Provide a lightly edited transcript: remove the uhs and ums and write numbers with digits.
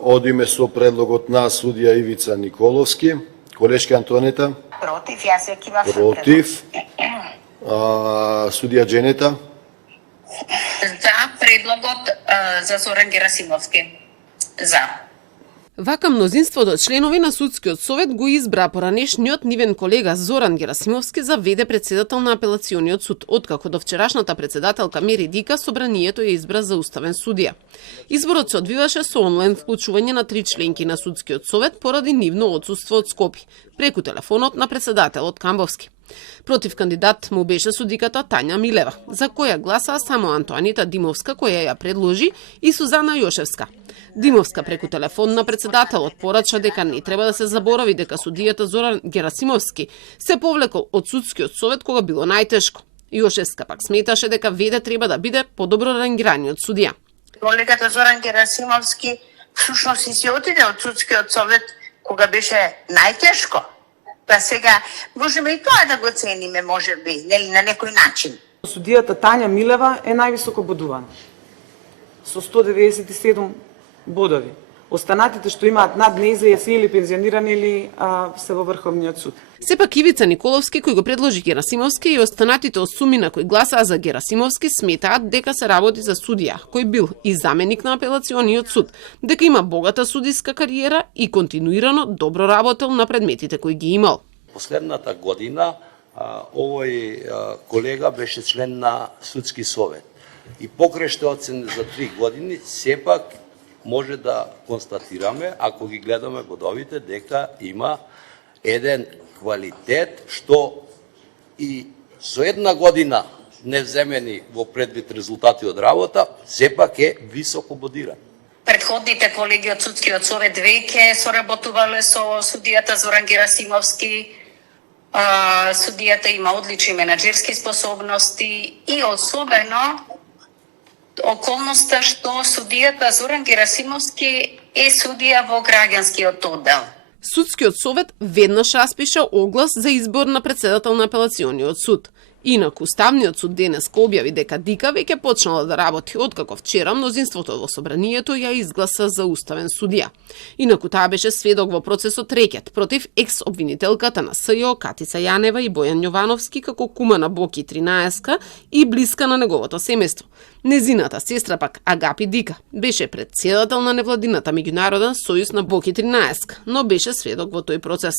Одиме со предлогот на судија Ивица Николовски. Колешка Антонета? Против, јас ја кивав. Против. Судија Дженета? За предлогот за Зоран Герасимовски. За. Вака мнозинството членови на Судскиот совет го избра поранешниот нивен колега Зоран Герасимовски за веде председател на апелациониот суд, откако до вчерашната председателка Мери Дика собранието ја избра за уставен судија. Изборот се одвиваше со онлайн вклучување на 3 членки на Судскиот совет поради нивно отсуство од Скопје, преку телефонот на председателот Камбовски. Против кандидат му беше судиката Тања Милева, за која гласаа само Антоанита Димовска, која ја предложи, и Сузана Јошевска. Димовска преку телефон на председателот порача дека не треба да се заборави дека судијата Зоран Герасимовски се повлекол од Судскиот совет кога било најтешко. Јошевска пак сметаше дека веде треба да биде подобро рангираниот судија. Колегата Зоран Герасимовски всушност и си отиде од Судскиот совет кога беше најтешко. Па сега можеме и тоа да го цениме, можеби, нели на некој начин. Судијата Тања Милева е највисоко бодувана со 197 бодови. Останатите што имаат над нејзе се или пензионирани или се во Врховниот суд. Сепак Ивица Николовски, кој го предложи Герасимовски, и останатите од сумина кои гласаа за Герасимовски сметаат дека се работи за судија, кој бил и заменик на апелациониот суд, дека има богата судиска кариера и континуирано добро работел на предметите кои ги имал. Последната година овој колега беше член на Судски совет и покрај што оцен за 3 години сепак може да констатираме, ако ги гледаме бодовите, дека има еден квалитет што и со една година невземени во предвид резултати од работа, сепак е високо бодиран. Предходните колеги од Судскиот совет веќе соработувале со судијата Зоран Герасимовски. Судијата има одлични менаџерски способности и особено околноста што судијата Зоран Герасимовски е судија во граѓанскиот оддел. Судскиот совет веднаш распиша оглас за избор на председател на апелациониот суд. Инаку Уставниот суд денеска објави дека Дика веќе почнала да работи, откако вчера мнозинството во собранието ја изгласа за уставен судија. Инаку таа беше сведок во процесот рекет против екс-обвинителката на СЈО Катица Јанева и Бојан Јовановски како кума на Боки 13 и блиска на неговото семејство. Незината сестра пак Агапи Дика беше председател на невладината меѓународен сојуз на Боки 13, но беше сведок во тој процес.